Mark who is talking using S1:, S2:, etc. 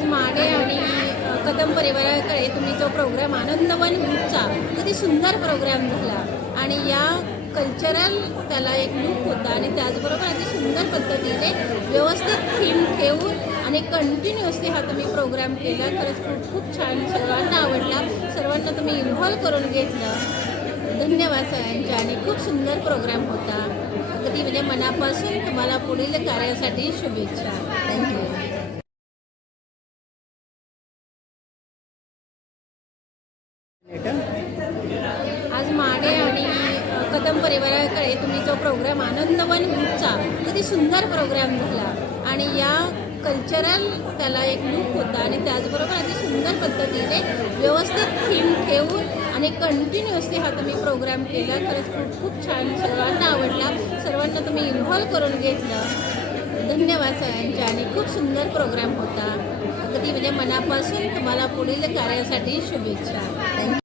S1: आज माडे आणि कदम परिवाराकडे तुम्ही जो प्रोग्राम आनंदवन ग्रुपचा किती सुंदर प्रोग्राम झाला. आणि या कल्चरल त्याला एक लूक होता आणि त्याचबरोबर अति सुंदर पद्धतीने व्यवस्थित थीम ठेवून आणि कंटिन्युअसली हा तुम्ही प्रोग्राम केला. खरंच खूप खूप छान. सर्वांना आवडला. सर्वांना तुम्ही इन्व्हॉल्व करून घेतलं. धन्यवाद सगळ्यांचे. आणि खूप सुंदर प्रोग्राम होता. अगदी म्हणजे मनापासून तुम्हाला पुढील कार्यासाठी शुभेच्छा. थँक्यू आज माडे आणि कदम परिवाराकडे तुम्ही जो प्रोग्राम आनंदवन ग्रुपचा किती सुंदर प्रोग्राम झाला आणि या कल्चरल त्याला एक लूक होता आणि त्याचबरोबर अति सुंदर पद्धतीने व्यवस्थित थीम ठेवून आणि कंटिन्युअसली हा तुम्ही प्रोग्राम केला. खरंच खूप खूप छान सर्वांना आवडला. सर्वांना तुम्ही इन्व्हॉल्व करून घेतलं. धन्यवाद सगळ्यांचे. आणि खूप सुंदर प्रोग्राम होता. अगदी म्हणजे मनापासून तुम्हाला पुढील कार्यासाठी शुभेच्छा. थँक्यू